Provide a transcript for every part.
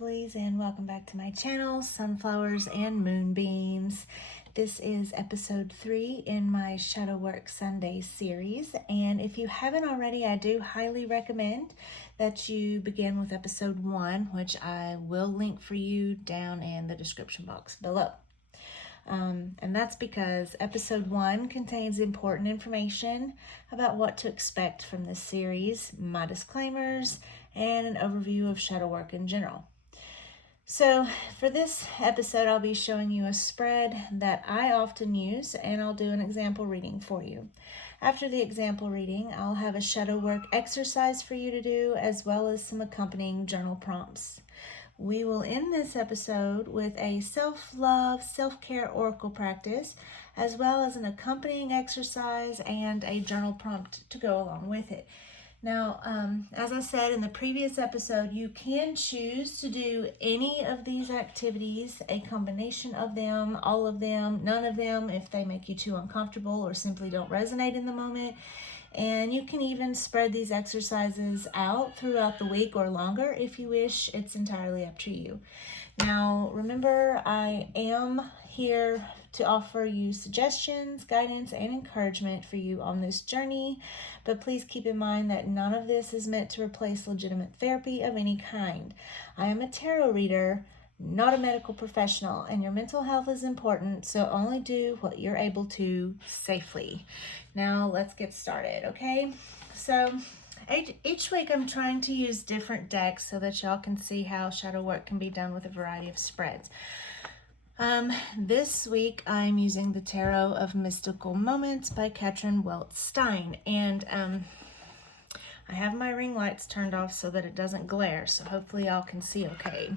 lovelies, and welcome back to my channel, Sunflowers and Moonbeams. This is episode 3 in my Shadow Work Sunday series, and if you haven't already, I do highly recommend that you begin with episode 1, which I will link for you down in the description box below. And that's because episode 1 contains important information about what to expect from this series, my disclaimers, and an overview of shadow work in general. So for this episode, I'll be showing you a spread that I often use, and I'll do an example reading for you. After the example reading, I'll have a shadow work exercise for you to do, as well as some accompanying journal prompts. We will end this episode with a self-love, self-care oracle practice, as well as an accompanying exercise and a journal prompt to go along with it. Now, as I said in the previous episode, you can choose to do any of these activities, a combination of them, all of them, none of them, if they make you too uncomfortable or simply don't resonate in the moment. And you can even spread these exercises out throughout the week or longer if you wish. It's entirely up to you. Now, remember, I am here to offer you suggestions, guidance, and encouragement for you on this journey, but please keep in mind that none of this is meant to replace legitimate therapy of any kind. I am a tarot reader, not a medical professional, and your mental health is important, so only do what you're able to safely. Now, let's get started, okay? So, each week I'm trying to use different decks so that y'all can see how shadow work can be done with a variety of spreads. This week I'm using the Tarot of Mystical Moments by Katrin Weltstein, and I have my ring lights turned off so that it doesn't glare, so hopefully y'all can see okay.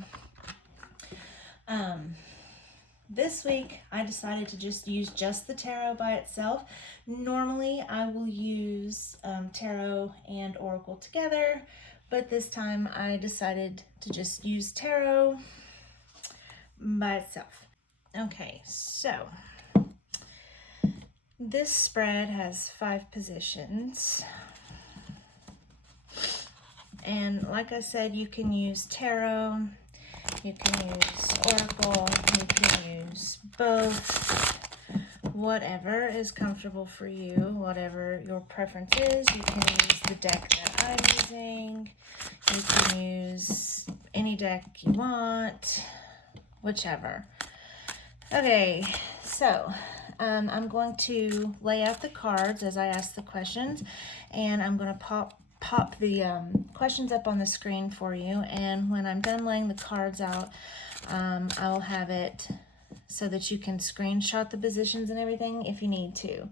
This week I decided to just use the tarot by itself. Normally I will use tarot and oracle together, but this time I decided to just use tarot by itself. Okay, so this spread has 5 positions. And like I said, you can use tarot, you can use oracle, you can use both, whatever is comfortable for you, whatever your preference is. You can use the deck that I'm using, you can use any deck you want, whichever. Okay, so I'm going to lay out the cards as I ask the questions, and I'm going to pop the questions up on the screen for you, and when I'm done laying the cards out, I'll have it so that you can screenshot the positions and everything if you need to.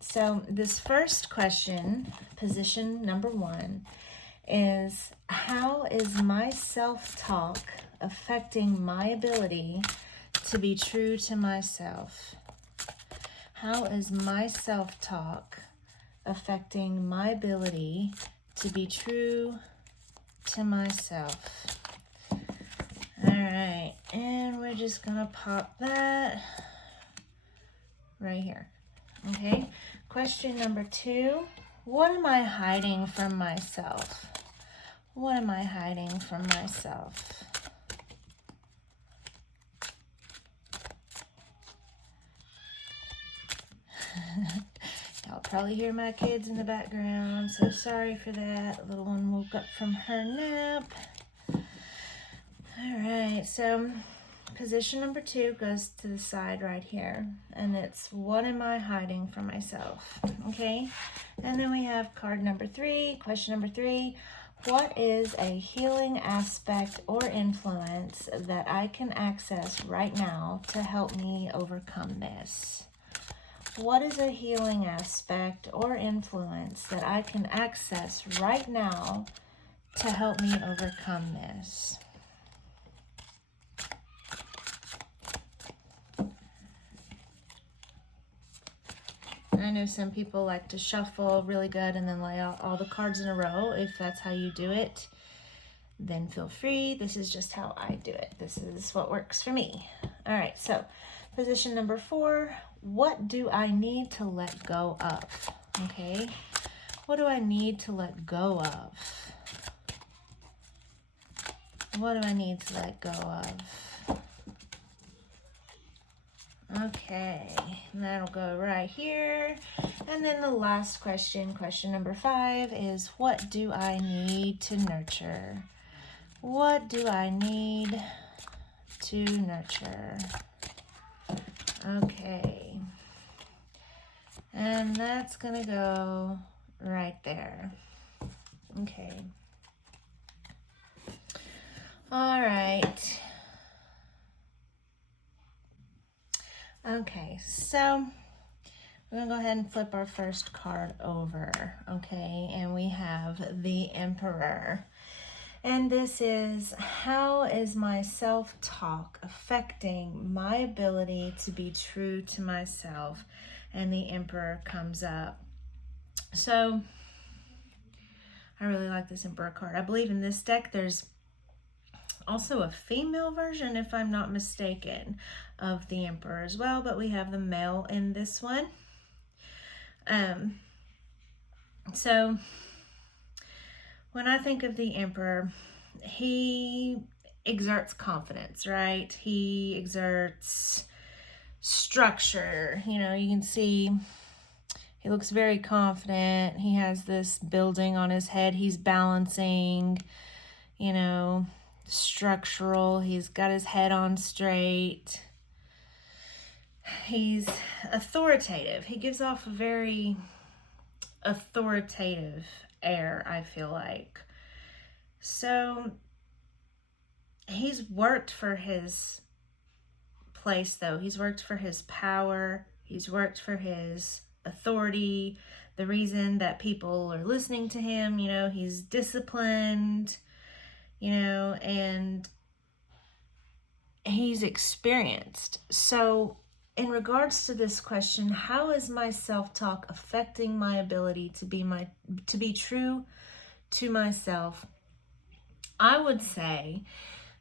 So this first question, position number 1, is how is my self-talk affecting my ability to be true to myself? How is my self-talk affecting my ability to be true to myself? All right, and we're just gonna pop that right here. Okay, question number 2, what am I hiding from myself? What am I hiding from myself? Y'all probably hear my kids in the background, so sorry for that. The little one woke up from her nap. All right, so position number 2 goes to the side right here, and it's what am I hiding from myself? Okay, and then we have card number 3, question number 3. What is a healing aspect or influence that I can access right now to help me overcome this? What is a healing aspect or influence that I can access right now to help me overcome this? I know some people like to shuffle really good and then lay out all the cards in a row. If that's how you do it, then feel free. This is just how I do it. This is what works for me. All right, so position number 4, what do I need to let go of? Okay, what do I need to let go of? What do I need to let go of? Okay, that'll go right here. And then the last question, question number 5, is what do I need to nurture? What do I need to nurture? Okay. And that's going to go right there. Okay. All right. Okay, so we're going to go ahead and flip our first card over, okay? And we have the Emperor. And this is, how is my self-talk affecting my ability to be true to myself? And the Emperor comes up. So, I really like this Emperor card. I believe in this deck there's also a female version, if I'm not mistaken, of the Emperor as well, but we have the male in this one. So when I think of the Emperor, he exerts confidence, right? He exerts structure. You know, you can see he looks very confident. He has this building on his head he's balancing, you know, structural. He's got his head on straight. He's authoritative. He gives off a very authoritative air, I feel like. So he's worked for his place, though. He's worked for his power. He's worked for his authority. The reason that people are listening to him, you know, he's disciplined, you know, and he's experienced. So in regards to this question, how is my self-talk affecting my ability to be true to myself? I would say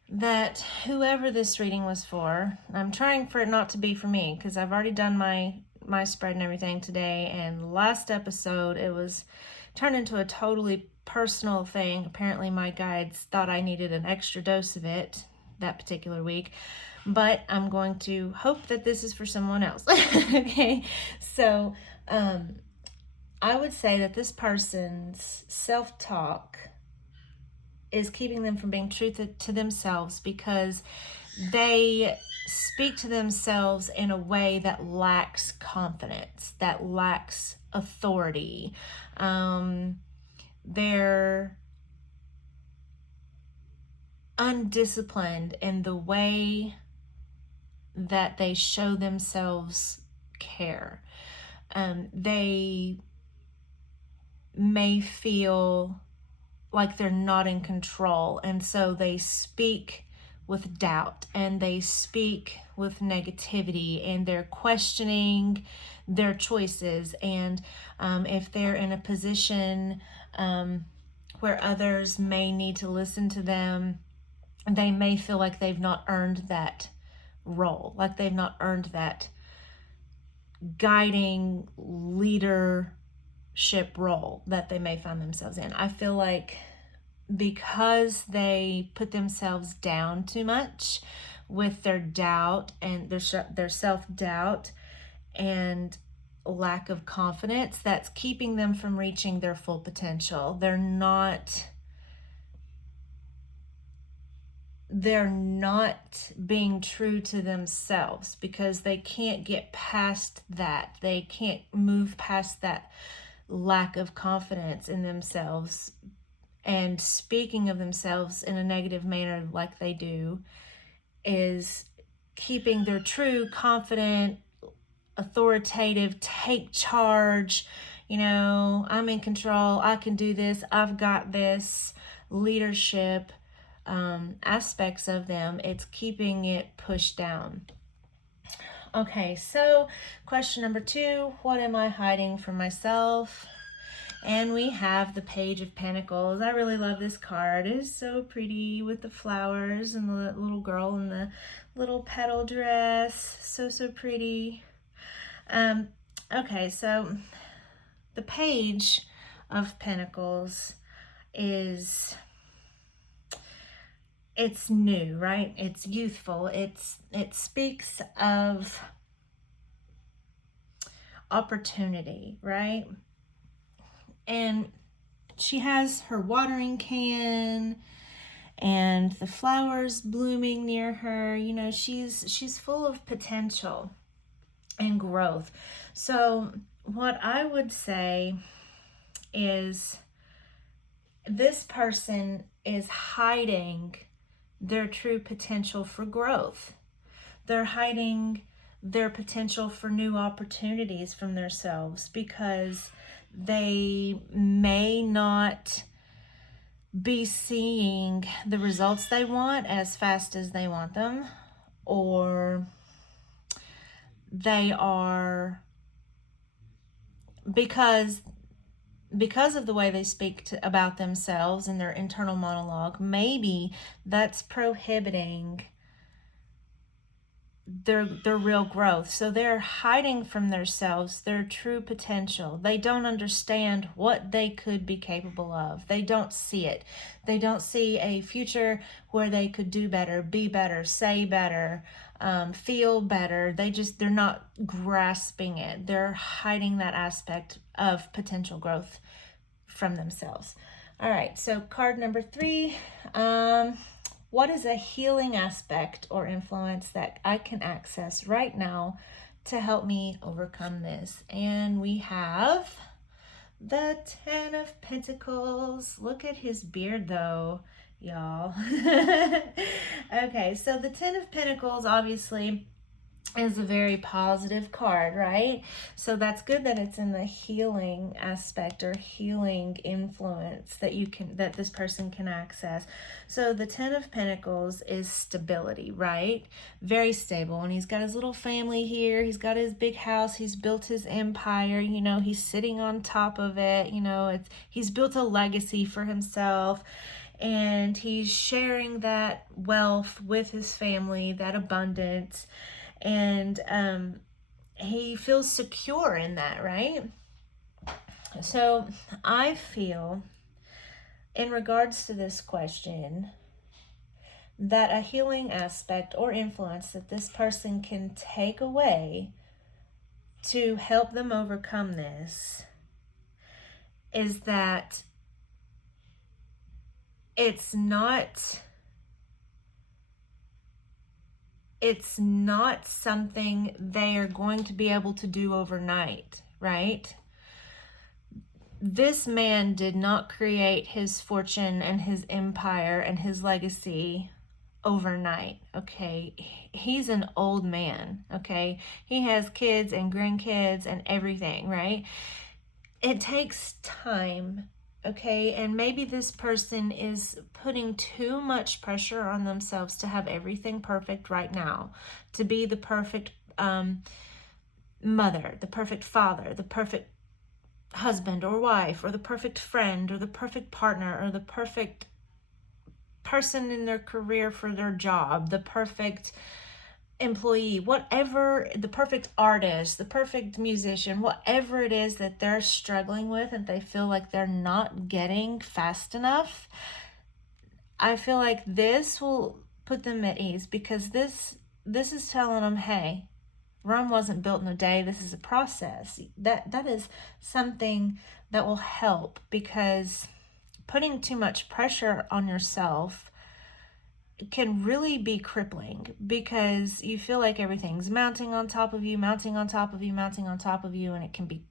that whoever this reading was for, I'm trying for it not to be for me because I've already done my spread and everything today, and last episode it was turned into a totally personal thing. Apparently my guides thought I needed an extra dose of it that particular week, but I'm going to hope that this is for someone else. Okay, so I would say that this person's self-talk is keeping them from being true to themselves because they speak to themselves in a way that lacks confidence, that lacks authority. They're undisciplined in the way that they show themselves care. They may feel like they're not in control, and so they speak with doubt and they speak with negativity, and they're questioning their choices. And if they're in a position where others may need to listen to them, they may feel like they've not earned that role, like they've not earned that guiding leadership role that they may find themselves in. I feel like because they put themselves down too much with their doubt and their self-doubt and lack of confidence, that's keeping them from reaching their full potential. They're not being true to themselves because they can't get past that. They can't move past that lack of confidence in themselves, and speaking of themselves in a negative manner like they do is keeping their true, confident, authoritative, take charge, you know, I'm in control, I can do this, I've got this leadership aspects of them. It's keeping it pushed down. Okay, so question number 2, what am I hiding from myself? And we have the Page of Pentacles. I really love this card. It is so pretty with the flowers and the little girl in the little petal dress. So pretty. Okay, so the Page of Pentacles is it's new, right? It's youthful. It speaks of opportunity, right? And she has her watering can and the flowers blooming near her. You know, she's full of potential and growth. So what I would say is this person is hiding their true potential for growth. They're hiding their potential for new opportunities from themselves because they may not be seeing the results they want as fast as they want them, or they are, because of the way they speak about themselves and their internal monologue, maybe that's prohibiting their real growth. So they're hiding from themselves their true potential. They don't understand what they could be capable of. They don't see it. They don't see a future where they could do better, be better, say better, feel better. They're not grasping it. They're hiding that aspect of potential growth from themselves. All right, so card number 3. What is a healing aspect or influence that I can access right now to help me overcome this? And we have the 10 of Pentacles. Look at his beard though, y'all. Okay, so the 10 of Pentacles obviously is a very positive card, right? So that's good that it's in the healing aspect or healing influence that this person can access. So the 10 of Pentacles is stability, right? Very stable. And he's got his little family here. He's got his big house. He's built his empire. You know, he's sitting on top of it. You know, he's built a legacy for himself. And he's sharing that wealth with his family, that abundance. And he feels secure in that, right? So I feel, in regards to this question, that a healing aspect or influence that this person can take away to help them overcome this is that it's not something they are going to be able to do overnight, right? This man did not create his fortune and his empire and his legacy overnight, okay? He's an old man, okay? He has kids and grandkids and everything, right? It takes time, okay? And maybe this person is putting too much pressure on themselves to have everything perfect right now, to be the perfect mother, the perfect father, the perfect husband or wife, or the perfect friend, or the perfect partner, or the perfect person in their career for their job, the perfect employee, whatever, the perfect artist, the perfect musician, whatever it is that they're struggling with and they feel like they're not getting fast enough. I feel like this will put them at ease, because this is telling them, hey, Rome wasn't built in a day. This is a process. That is something that will help, because putting too much pressure on yourself can really be crippling, because you feel like everything's mounting on top of you, mounting on top of you, mounting on top of you, and it can be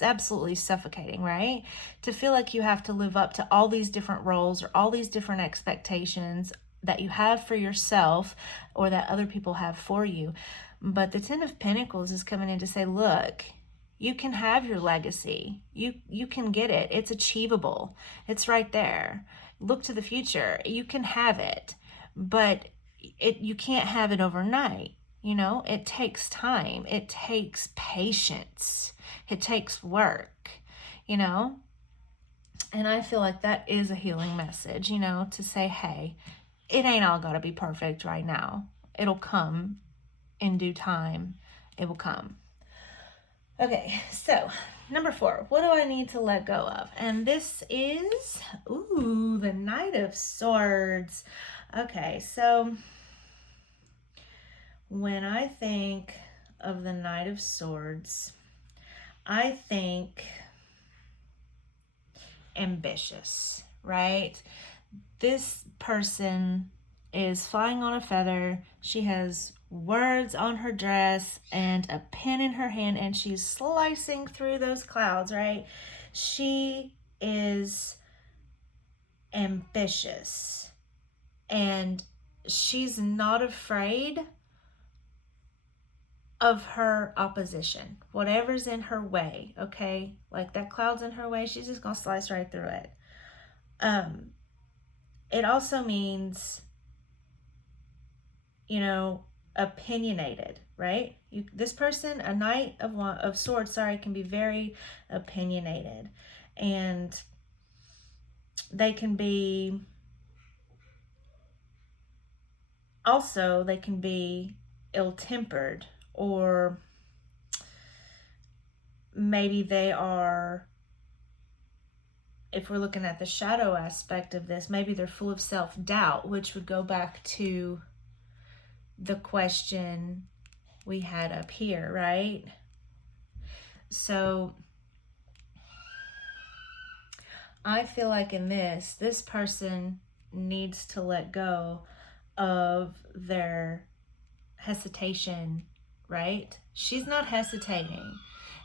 absolutely suffocating, right? To feel like you have to live up to all these different roles or all these different expectations that you have for yourself or that other people have for you. But the 10 of Pentacles is coming in to say, look, you can have your legacy. You can get it. It's achievable. It's right there. Look to the future. You can have it, but you can't have it overnight. You know, it takes time. It takes patience. It takes work, you know? And I feel like that is a healing message, you know, to say, hey, it ain't all got to be perfect right now. It'll come in due time. It will come. Okay, so number 4, what do I need to let go of? And this is, the Knight of Swords. Okay, so when I think of the Knight of Swords, I think ambitious, right? This person is flying on a feather. She has words on her dress and a pen in her hand, and she's slicing through those clouds, right? She is ambitious, and she's not afraid of her opposition, whatever's in her way. Okay, like that cloud's in her way, she's just gonna slice right through it. It also means, you know, opinionated, right? This person, a knight of swords, sorry, can be very opinionated, and they can be ill-tempered, or maybe they are, if we're looking at the shadow aspect of this, maybe they're full of self-doubt, which would go back to the question we had up here, right? So I feel like in this person needs to let go of their hesitation, right? She's not hesitating.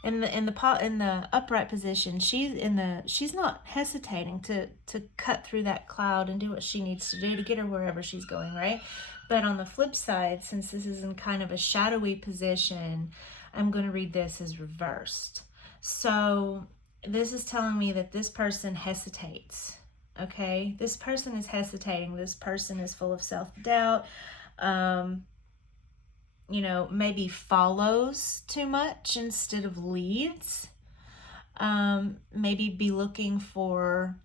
In the upright position, she's not hesitating to cut through that cloud and do what she needs to do to get her wherever she's going, right? But on the flip side, since this is in kind of a shadowy position, I'm going to read this as reversed. So this is telling me that this person hesitates. Okay, this person is hesitating. This person is full of self-doubt. Maybe follows too much instead of leads. Maybe be looking for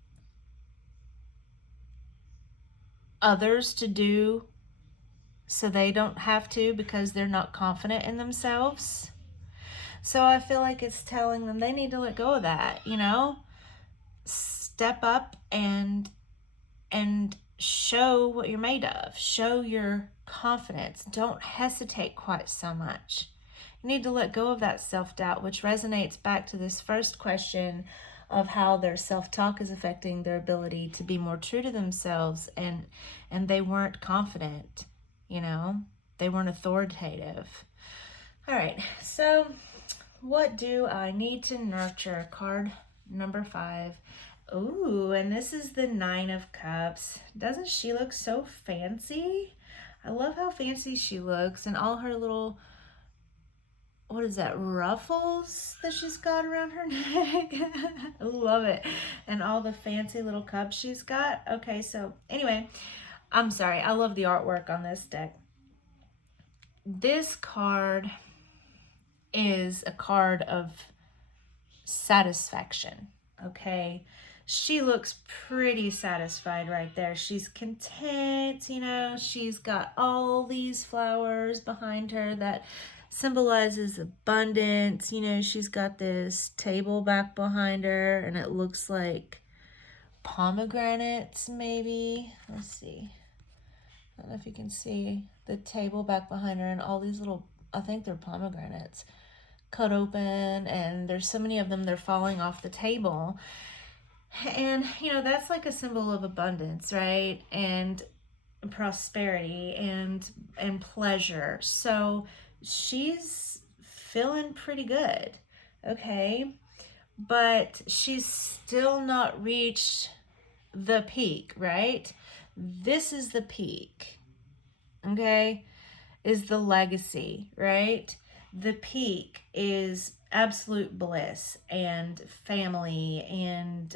others to do so they don't have to, because they're not confident in themselves. So I feel like it's telling them they need to let go of that, step up and show what you're made of. Show your confidence. Don't hesitate quite so much. You need to let go of that self-doubt, which resonates back to this first question of how their self-talk is affecting their ability to be more true to themselves, and they weren't confident, they weren't authoritative. All right, so what do I need to nurture? Card number 5. Ooh, and this is the 9 of Cups. Doesn't she look so fancy? I love how fancy she looks, and all her little, what is that, ruffles that she's got around her neck. I love it. And all the fancy little cups she's got. Okay, so anyway, I'm sorry. I love the artwork on this deck. This card is a card of satisfaction. Okay, she looks pretty satisfied right there. She's content, she's got all these flowers behind her that symbolizes abundance. She's got this table back behind her, and it looks like pomegranates, maybe. Let's see. I don't know if you can see the table back behind her, and all these little, I think they're pomegranates, cut open, and there's so many of them, they're falling off the table. And that's like a symbol of abundance, right? And prosperity and pleasure. So she's feeling pretty good. Okay, but she's still not reached the peak, right? This is the peak. Okay, is the legacy, right? The peak is absolute bliss and family and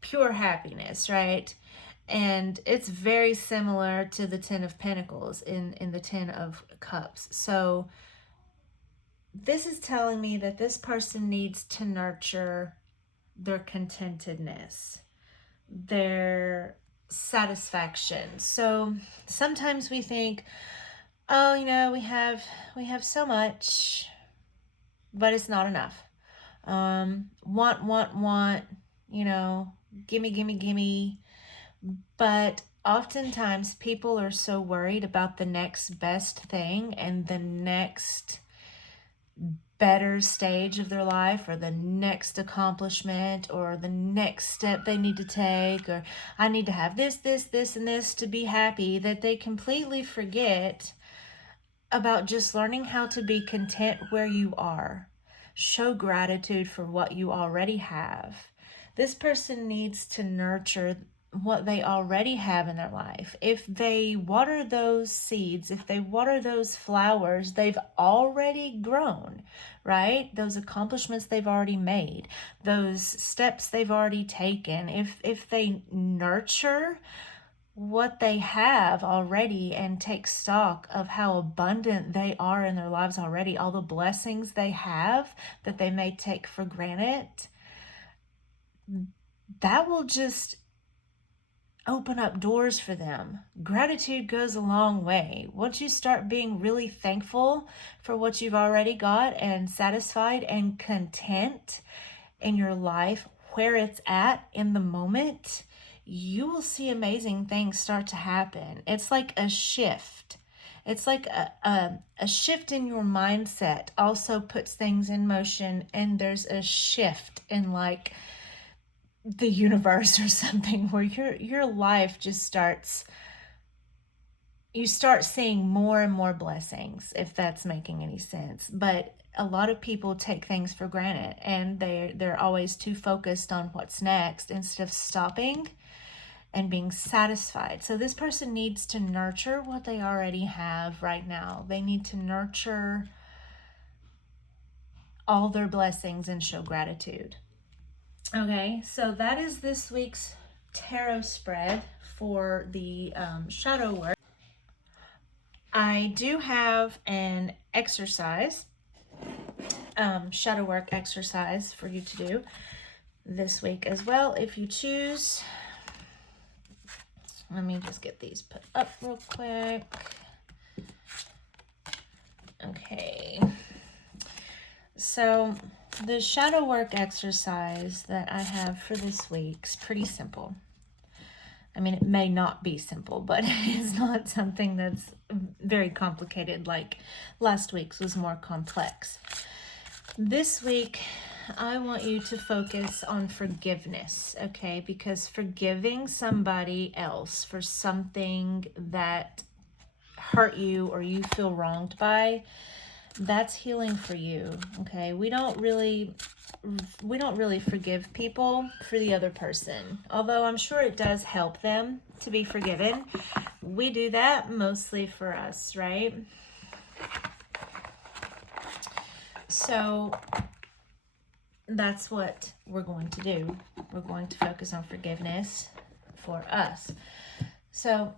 pure happiness, right? And it's very similar to the 10 of Pentacles in the 10 of Cups. So this is telling me that this person needs to nurture their contentedness, their satisfaction. So sometimes we think, oh, we have so much, but it's not enough. Want, gimme. But oftentimes people are so worried about the next best thing and the next better stage of their life, or the next accomplishment, or the next step they need to take, or I need to have this, and this to be happy, that they completely forget about just learning how to be content where you are. Show gratitude for what you already have. This person needs to nurture what they already have in their life. If they water those seeds, if they water those flowers, they've already grown, right? Those accomplishments they've already made, those steps they've already taken. If they nurture what they have already and take stock of how abundant they are in their lives already, all the blessings they have that they may take for granted, that will just open up doors for them. Gratitude goes a long way. Once you start being really thankful for what you've already got and satisfied and content in your life where it's at in the moment, you will see amazing things start to happen. It's like a shift. It's like a shift in your mindset also puts things in motion, and there's a shift in like the universe or something where your life just starts, you start seeing more and more blessings, if that's making any sense. But a lot of people take things for granted, and they're always too focused on what's next instead of stopping and being satisfied. So this person needs to nurture what they already have right now. They need to nurture all their blessings and show gratitude. Okay, so that is this week's tarot spread for the shadow work. I do have an exercise, shadow work exercise for you to do this week as well, if you choose. Let me just get these put up real quick. Okay. So the shadow work exercise that I have for this week is pretty simple. I mean, it may not be simple, but it's not something that's very complicated like last week's was more complex. This week, I want you to focus on forgiveness, okay? Because forgiving somebody else for something that hurt you or you feel wronged by, that's healing for you, okay? We don't really forgive people for the other person, although I'm sure it does help them to be forgiven. We do that mostly for us, right? So that's what we're going to do. We're going to focus on forgiveness for us. So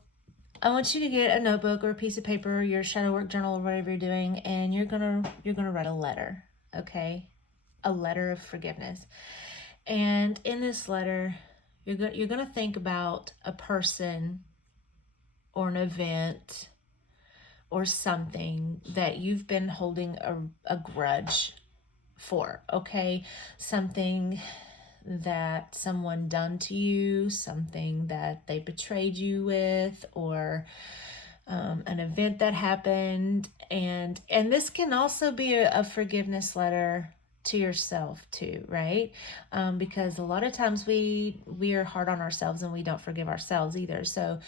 I want you to get a notebook or a piece of paper, your shadow work journal, or whatever you're doing, and you're gonna write a letter, okay? A letter of forgiveness. And in this letter, you're gonna think about a person or an event or something that you've been holding a grudge for, okay? Something that someone done to you, something that they betrayed you with, or an event that happened. And this can also be a forgiveness letter to yourself too, right? Because a lot of times we are hard on ourselves and we don't forgive ourselves either. So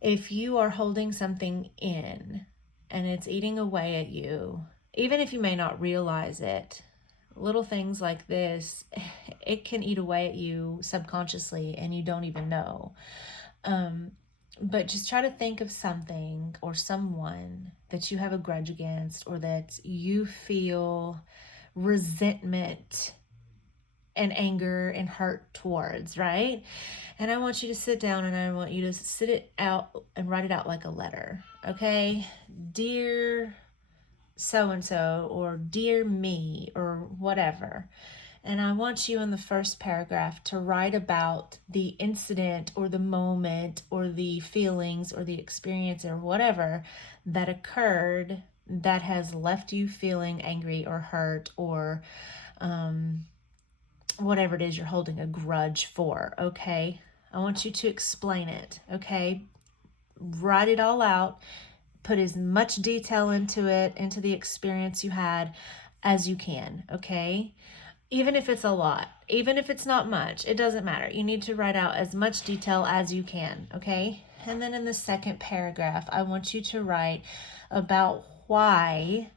if you are holding something in and it's eating away at you, even if you may not realize it, little things like this, it can eat away at you subconsciously and you don't even know. But just try to think of something or someone that you have a grudge against, or that you feel resentment and anger and hurt towards, right? And I want you to sit down and I want you to sit it out and write it out like a letter, okay? Dear so-and-so, or dear me, or whatever. And I want you in the first paragraph to write about the incident or the moment or the feelings or the experience or whatever that occurred that has left you feeling angry or hurt, or whatever it is you're holding a grudge for, okay? I want you to explain it, okay? Write it all out. Put as much detail into it, into the experience you had as you can, okay? Even if it's a lot, even if it's not much, it doesn't matter. You need to write out as much detail as you can, okay? And then in the second paragraph, I want you to write about why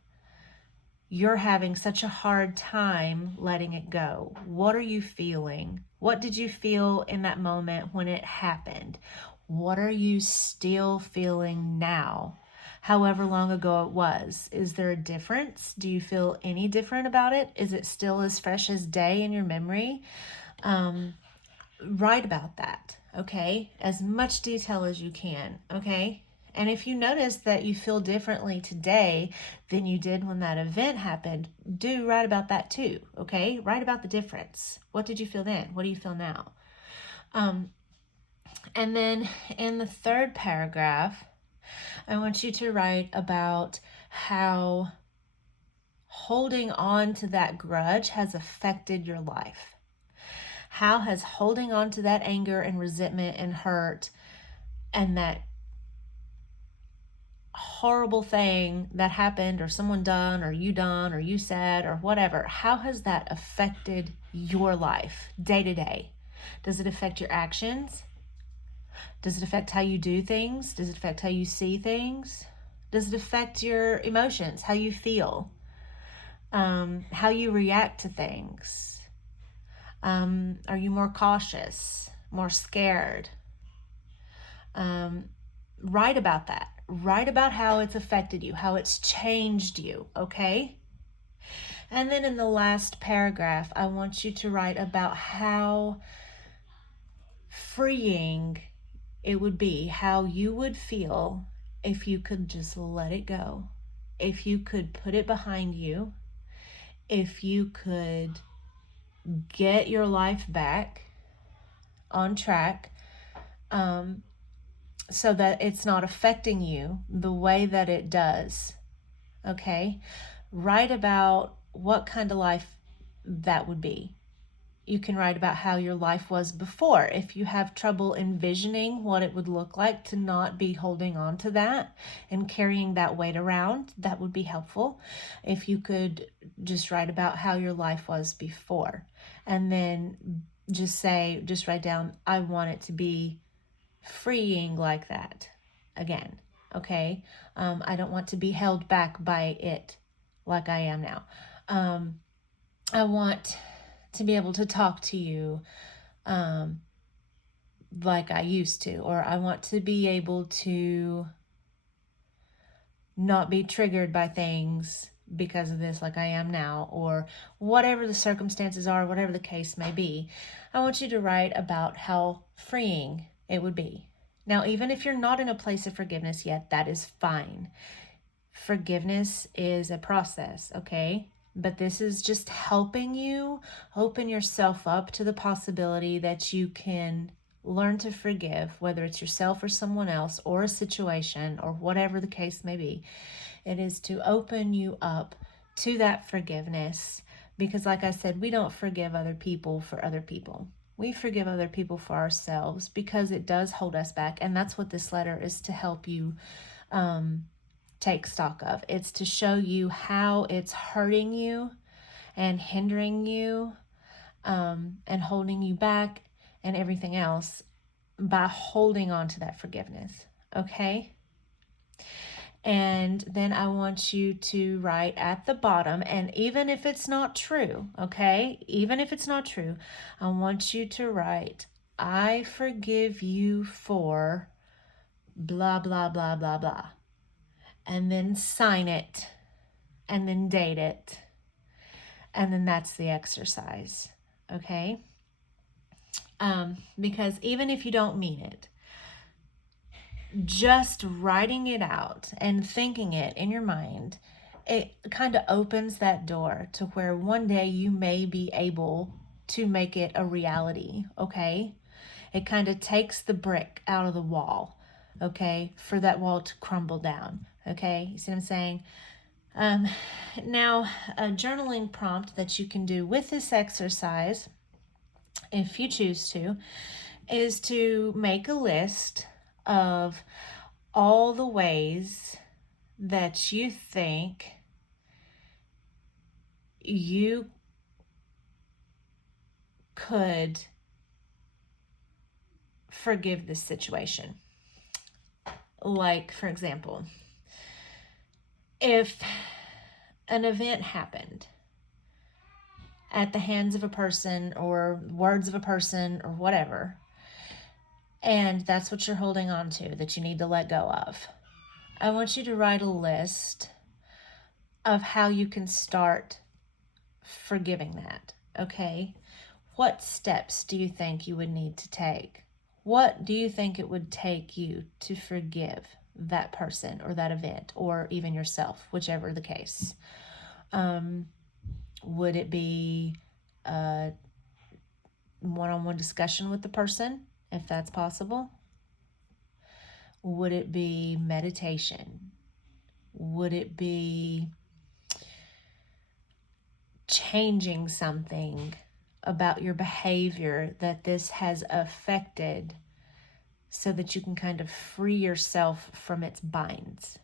you're having such a hard time letting it go. What are you feeling? What did you feel in that moment when it happened? What are you still feeling now? However long ago it was. Is there a difference? Do you feel any different about it? Is it still as fresh as day in your memory? Write about that, okay? As much detail as you can, okay? And if you notice that you feel differently today than you did when that event happened, do write about that too, okay? Write about the difference. What did you feel then? What do you feel now? And then in the third paragraph, I want you to write about how holding on to that grudge has affected your life. How has holding on to that anger and resentment and hurt and that horrible thing that happened or someone done or you said or whatever, how has that affected your life day to day? Does it affect your actions? Does it affect how you do things? Does it affect how you see things? Does it affect your emotions, how you feel, how you react to things? Are you more cautious, more scared? Write about that. Write about how it's affected you, how it's changed you, okay? And then in the last paragraph, I want you to write about how freeing it would be, how you would feel if you could just let it go, if you could put it behind you, if you could get your life back on track, so that it's not affecting you the way that it does, okay? Write about what kind of life that would be. You can write about how your life was before. If you have trouble envisioning what it would look like to not be holding on to that and carrying that weight around, that would be helpful. If you could just write about how your life was before, and then just write down, I want it to be freeing like that again, okay? I don't want to be held back by it like I am now. I want to be able to talk to you like I used to, or I want to be able to not be triggered by things because of this like I am now, or whatever the circumstances are, whatever the case may be. I want you to write about how freeing it would be. Now, even if you're not in a place of forgiveness yet, that is fine. Forgiveness is a process, okay? But this is just helping you open yourself up to the possibility that you can learn to forgive, whether it's yourself or someone else or a situation or whatever the case may be. It is to open you up to that forgiveness, because like I said, we don't forgive other people for other people. We forgive other people for ourselves because it does hold us back. And that's what this letter is to help you take stock of. It's to show you how it's hurting you and hindering you and holding you back and everything else by holding on to that forgiveness, okay? And then I want you to write at the bottom, and even if it's not true, okay? Even if it's not true, I want you to write, I forgive you for blah, blah, blah, blah, blah. And then sign it, and then date it. And then that's the exercise, okay? Because even if you don't mean it, just writing it out and thinking it in your mind, it kind of opens that door to where one day you may be able to make it a reality, okay? It kind of takes the brick out of the wall, okay, for that wall to crumble down, okay? You see what I'm saying? Now, a journaling prompt that you can do with this exercise, if you choose to, is to make a list of all the ways that you think you could forgive this situation. Like, for example, if an event happened at the hands of a person or words of a person or whatever, and that's what you're holding on to, that you need to let go of, I want you to write a list of how you can start forgiving that, okay? What steps do you think you would need to take? What do you think it would take you to forgive that person or that event or even yourself, whichever the case? Would it be a one-on-one discussion with the person, if that's possible? Would it be meditation? Would it be changing something about your behavior that this has affected so that you can kind of free yourself from its binds?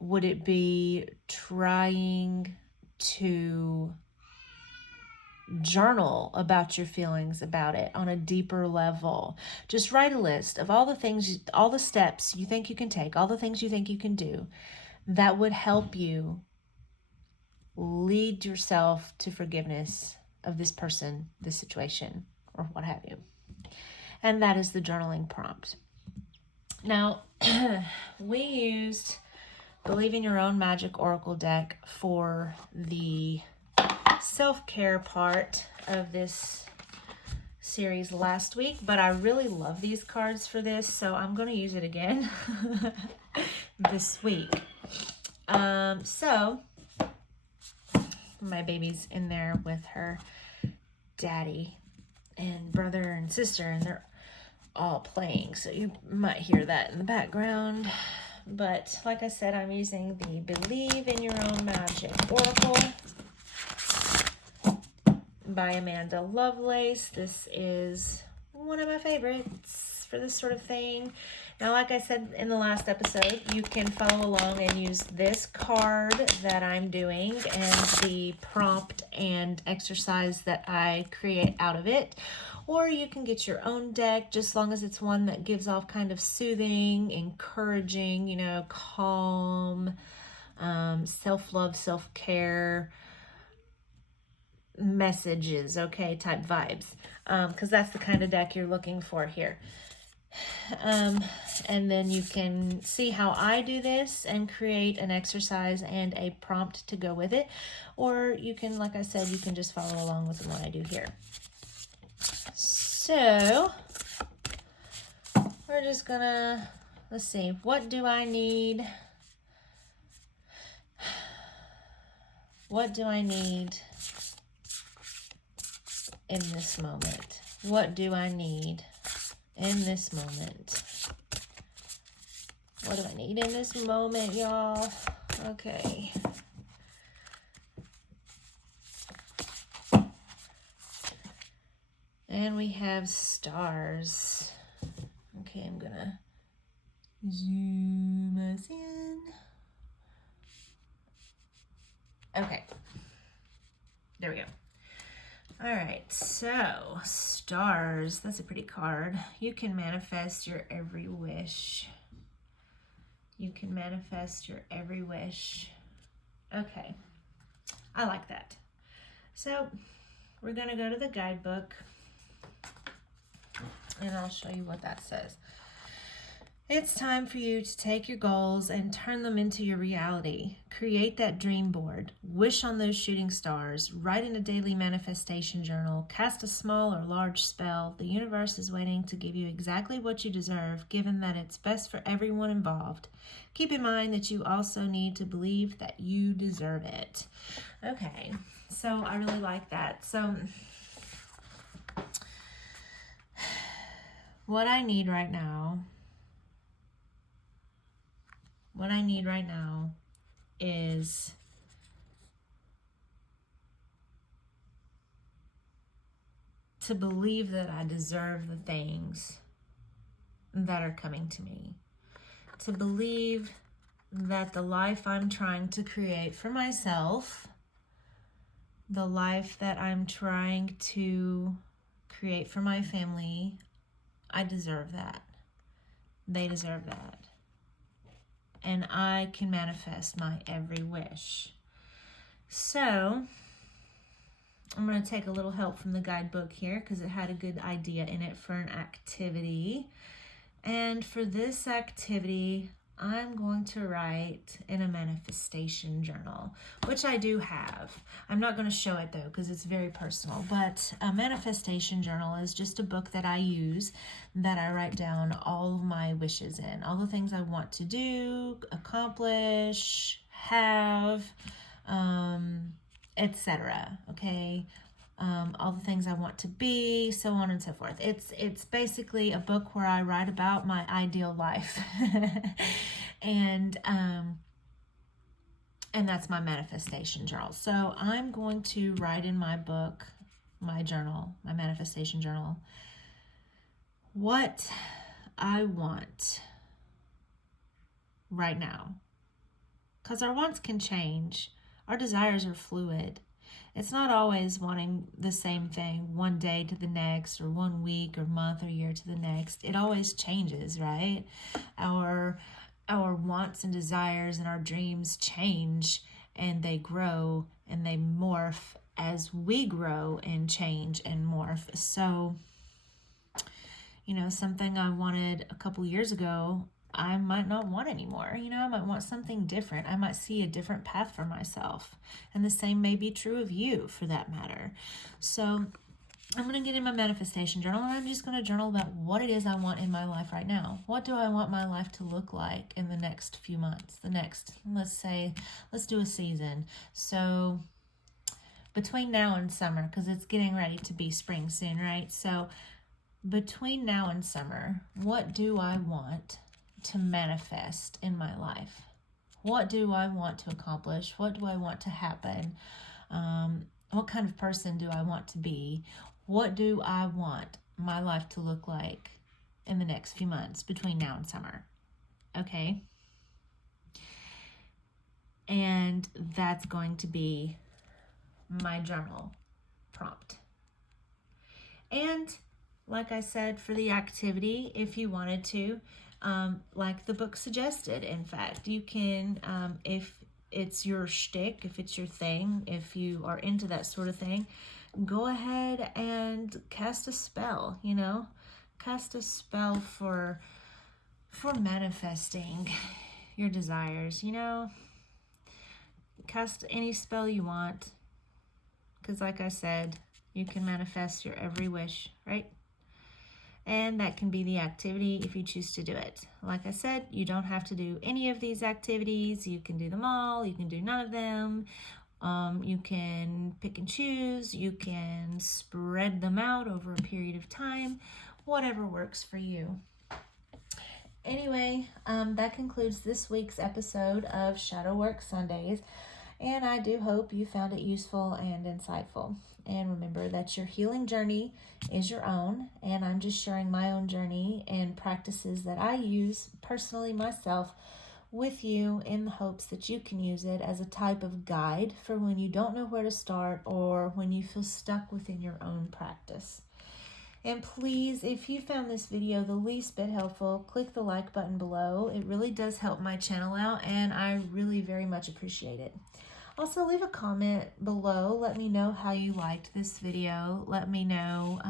Would it be trying to journal about your feelings about it on a deeper level? Just write a list of all the things, all the steps you think you can take, all the things you think you can do that would help you lead yourself to forgiveness of this person, this situation, or what have you. And that is the journaling prompt. Now, we used Believe in Your Own Magic Oracle deck for the self-care part of this series last week, but I really love these cards for this, so I'm going to use it again this week. So my baby's in there with her daddy and brother and sister, and they're all playing, so you might hear that in the background. But like I said, I'm using the Believe in Your Own Magic Oracle by Amanda Lovelace. This is one of my favorites for this sort of thing. Now, like I said in the last episode, you can follow along and use this card that I'm doing and the prompt and exercise that I create out of it. Or you can get your own deck, just as long as it's one that gives off kind of soothing, encouraging, calm, self-love, self-care messages, okay, type vibes, because that's the kind of deck you're looking for here. And then you can see how I do this and create an exercise and a prompt to go with it. Or you can, like I said, you can just follow along with what I do here. So we're just gonna, let's see, what do I need? What do I need in this moment? What do I need in this moment? What do I need in this moment, y'all? Okay. And we have stars. Okay, I'm gonna zoom us in. Okay. There we go. All right, so stars, that's a pretty card. You can manifest your every wish. You can manifest your every wish. Okay, I like that. So we're gonna go to the guidebook and I'll show you what that says. It's time for you to take your goals and turn them into your reality. Create that dream board. Wish on those shooting stars. Write in a daily manifestation journal. Cast a small or large spell. The universe is waiting to give you exactly what you deserve, given that it's best for everyone involved. Keep in mind that you also need to believe that you deserve it. Okay, so I really like that. So what I need right now is to believe that I deserve the things that are coming to me, to believe that the life I'm trying to create for myself, the life that I'm trying to create for my family, I deserve that. They deserve that. And I can manifest my every wish. So, I'm going to take a little help from the guidebook here because it had a good idea in it for an activity. And for this activity, I'm going to write in a manifestation journal, which I do have. I'm not going to show it though because it's very personal, but a manifestation journal is just a book that I use that I write down all of my wishes in, all the things I want to do, accomplish, have, etc. Okay. All the things I want to be, so on and so forth. It's basically a book where I write about my ideal life. and that's my manifestation journal. So I'm going to write in my book, my journal, my manifestation journal, what I want right now. Because our wants can change. Our desires are fluid. It's not always wanting the same thing one day to the next, or 1 week or month or year to the next. It always changes, right? Our wants and desires and our dreams change, and they grow and they morph as we grow and change and morph. So, something I wanted a couple years ago, I might not want anymore. I might want something different. I might see a different path for myself. And the same may be true of you, for that matter. So I'm going to get in my manifestation journal, and I'm just going to journal about what it is I want in my life right now. What do I want my life to look like in the next few months? Let's do a season. So between now and summer, because it's getting ready to be spring soon, right? So between now and summer, what do I want to manifest in my life? What do I want to accomplish? What do I want to happen? What kind of person do I want to be? What do I want my life to look like in the next few months between now and summer? Okay. And that's going to be my journal prompt. And like I said, for the activity, if you wanted to, like the book suggested, in fact, you can, if it's your shtick, if it's your thing, if you are into that sort of thing, go ahead and cast a spell, cast a spell for manifesting your desires, cast any spell you want, because like I said, you can manifest your every wish, right? And that can be the activity if you choose to do it. Like I said, you don't have to do any of these activities. You can do them all. You can do none of them. You can pick and choose. You can spread them out over a period of time. Whatever works for you. Anyway, that concludes this week's episode of Shadow Work Sundays. And I do hope you found it useful and insightful. And remember that your healing journey is your own, and I'm just sharing my own journey and practices that I use personally myself with you in the hopes that you can use it as a type of guide for when you don't know where to start or when you feel stuck within your own practice. And please, if you found this video the least bit helpful, click the like button below. It really does help my channel out, and I really very much appreciate it. Also, leave a comment below. Let me know how you liked this video. Let me know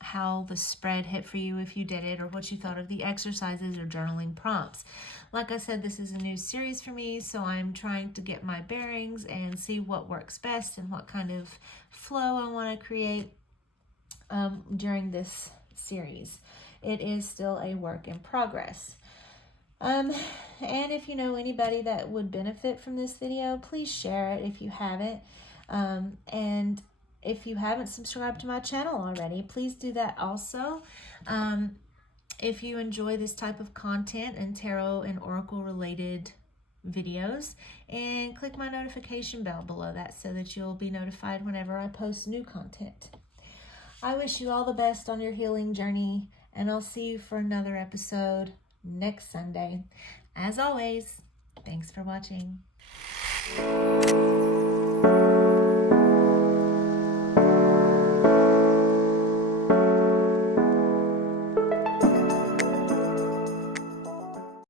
how the spread hit for you if you did it, or what you thought of the exercises or journaling prompts. Like I said, this is a new series for me, so I'm trying to get my bearings and see what works best and what kind of flow I want to create during this series. It is still a work in progress. And if you know anybody that would benefit from this video, please share it if you haven't. And if you haven't subscribed to my channel already, please do that also. If you enjoy this type of content and tarot and oracle related videos, and click my notification bell below that so that you'll be notified whenever I post new content. I wish you all the best on your healing journey, and I'll see you for another episode next Sunday. As always, thanks for watching.